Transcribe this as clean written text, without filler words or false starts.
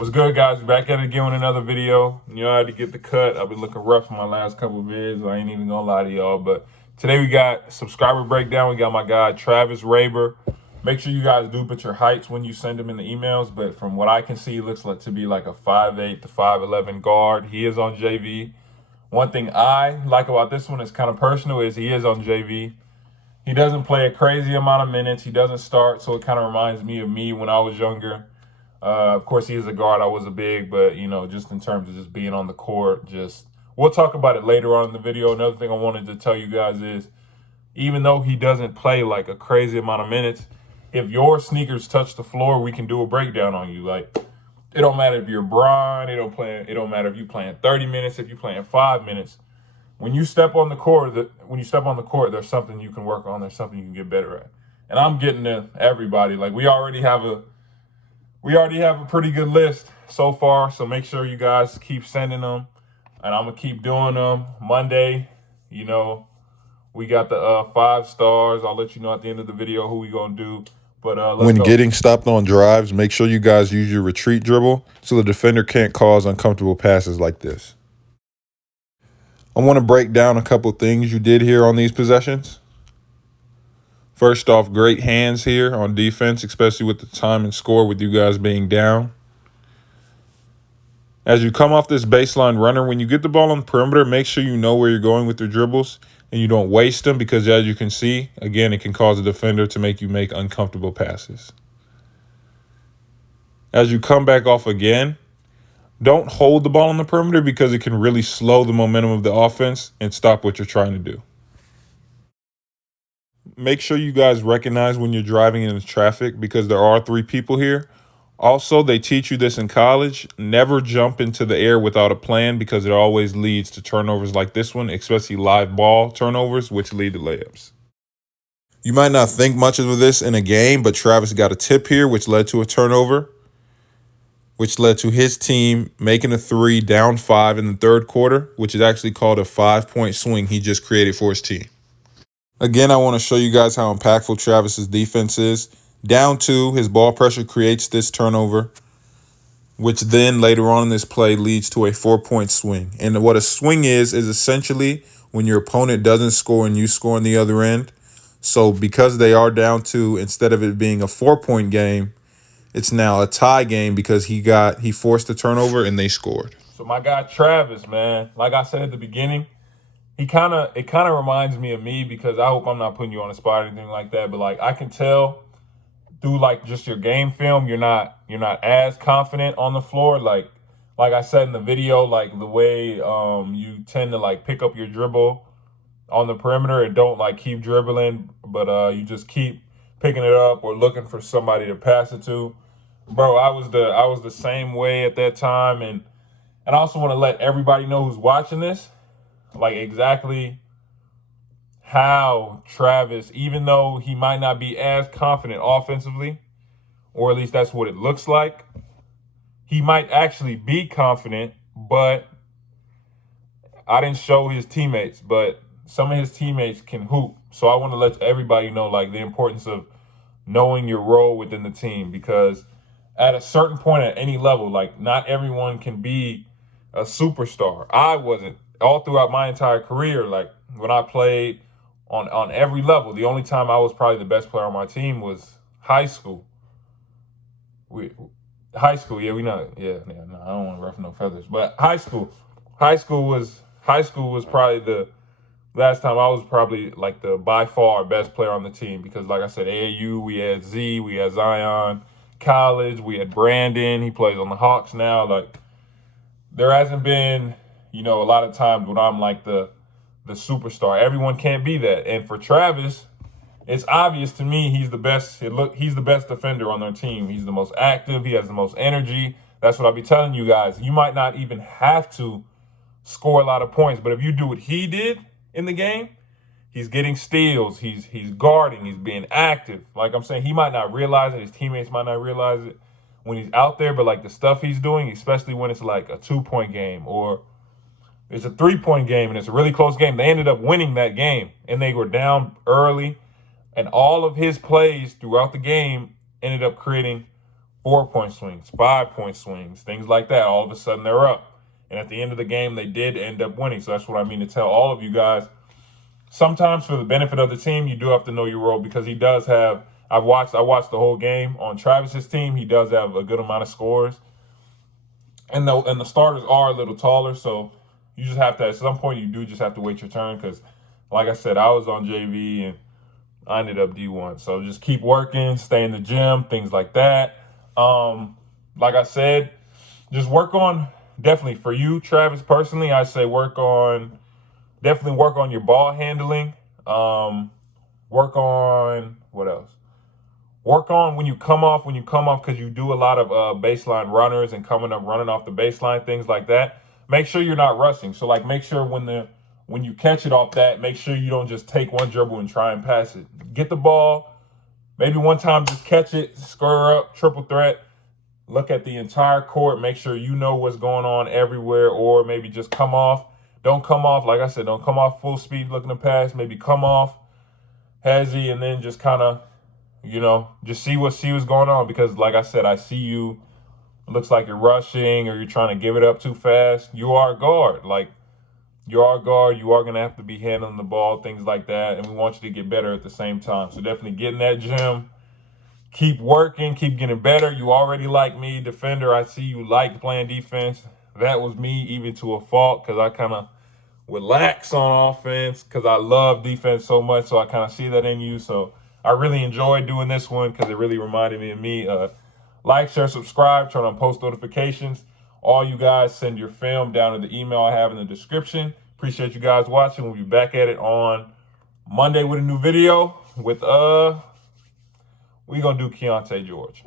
What's good, guys? Back at it again with another video. You know, I had to get the cut. I've been looking rough in my last couple of vids. I ain't even gonna lie to y'all. But today we got subscriber breakdown. We got my guy, Travis Raber. Make sure you guys do put your heights when you send them in the emails. But from what I can see, it looks like to be like a 5'8" to 5'11" guard. He is on JV. One thing I like about this one is kind of personal is he is on JV. He doesn't play a crazy amount of minutes. He doesn't start, so it kind of reminds me of me when I was younger. Of course, he is a guard. I was a big, but, you know, just in terms of just being on the court, we'll talk about it later on in the video. Another thing I wanted to tell you guys is, even though he doesn't play like a crazy amount of minutes, if your sneakers touch the floor, we can do a breakdown on you. Like, it don't matter if you're Bron. It don't matter if you're playing 30 minutes, if you're playing 5 minutes. When you step on the court, there's something you can work on. There's something you can get better at. And I'm getting to everybody. Like, we already have a pretty good list so far, so make sure you guys keep sending them, and I'm going to keep doing them. Monday, you know, we got the 5 stars. I'll let you know at the end of the video who we going to do. But When getting stopped on drives, make sure you guys use your retreat dribble so the defender can't cause uncomfortable passes like this. I want to break down a couple things you did here on these possessions. First off, great hands here on defense, especially with the time and score with you guys being down. As you come off this baseline runner, when you get the ball on the perimeter, make sure you know where you're going with your dribbles and you don't waste them, because as you can see, again, it can cause a defender to make you make uncomfortable passes. As you come back off again, don't hold the ball on the perimeter, because it can really slow the momentum of the offense and stop what you're trying to do. Make sure you guys recognize when you're driving into traffic, because there are 3 people here. Also, they teach you this in college. Never jump into the air without a plan, because it always leads to turnovers like this one, especially live ball turnovers, which lead to layups. You might not think much of this in a game, but Travis got a tip here, which led to a turnover, which led to his team making a 3 down 5 in the third quarter, which is actually called a 5-point swing he just created for his team. Again, I want to show you guys how impactful Travis's defense is. Down 2, his ball pressure creates this turnover, which then later on in this play leads to a 4-point swing. And what a swing is essentially when your opponent doesn't score and you score on the other end. So because they are down 2, instead of it being a 4-point game, it's now a tie game, because he forced the turnover and they scored. So my guy Travis, man, like I said at the beginning, it kind of reminds me of me, because I hope I'm not putting you on the spot or anything like that, but like I can tell through like just your game film, you're not as confident on the floor. Like I said in the video, like the way you tend to like pick up your dribble on the perimeter and don't like keep dribbling, but you just keep picking it up or looking for somebody to pass it to. Bro, I was the same way at that time, and I also want to let everybody know who's watching this, like exactly how Travis, even though he might not be as confident offensively, or at least that's what it looks like, he might actually be confident, but I didn't show his teammates, but some of his teammates can hoop. So I want to let everybody know like the importance of knowing your role within the team, because at a certain point at any level, like not everyone can be a superstar. I wasn't all throughout my entire career. Like when I played on every level, the only time I was probably the best player on my team was high school. No, I don't want to ruffle no feathers, but high school was probably the last time I was probably like the by far best player on the team, because like I said, AAU, we had Z, we had Zion. College, we had Brandon. He plays on the Hawks now. Like, there hasn't been, you know, a lot of times when I'm like the superstar. Everyone can't be that. And for Travis, it's obvious to me he's the best. He's the best defender on their team. He's the most active. He has the most energy. That's what I'll be telling you guys. You might not even have to score a lot of points, but if you do what he did in the game, he's getting steals, he's guarding, he's being active. Like I'm saying, he might not realize it, his teammates might not realize it when he's out there, but like the stuff he's doing, especially when it's like a 2-point game or it's a 3-point game and it's a really close game. They ended up winning that game and they were down early, and all of his plays throughout the game ended up creating 4-point swings, 5-point swings, things like that. All of a sudden they're up. And at the end of the game, they did end up winning. So that's what I mean to tell all of you guys. Sometimes for the benefit of the team, you do have to know your role, because he does have, I watched the whole game on Travis's team. He does have a good amount of scores. And the starters are a little taller, so you just have to, at some point, you do just have to wait your turn, because, like I said, I was on JV and I ended up D1. So just keep working, stay in the gym, things like that. Like I said, just work on, definitely for you, Travis, personally, I say definitely work on your ball handling. Work on, what else? Work on when you come off, because you do a lot of baseline runners and coming up, running off the baseline, things like that. Make sure you're not rushing. So, like, make sure when you catch it off that, make sure you don't just take one dribble and try and pass it. Get the ball, maybe one time just catch it, square up, triple threat. Look at the entire court. Make sure you know what's going on everywhere, or maybe just come off. Don't come off, like I said, don't come off full speed looking to pass. Maybe come off hazy and then just kind of, just see what's going on, because like I said, I see you, it looks like you're rushing or you're trying to give it up too fast. You are a guard. You are going to have to be handling the ball, things like that, and we want you to get better at the same time. So definitely get in that gym. Keep working, keep getting better. You already like me, defender. I see you like playing defense. That was me, even to a fault, because I kind of relax on offense because I love defense so much. So I kind of see that in you. So I really enjoyed doing this one because it really reminded me of me. Like, share, subscribe, turn on post notifications. All you guys, send your film down to the email I have in the description. Appreciate you guys watching. We'll be back at it on Monday with a new video with, we're going to do Keontae George.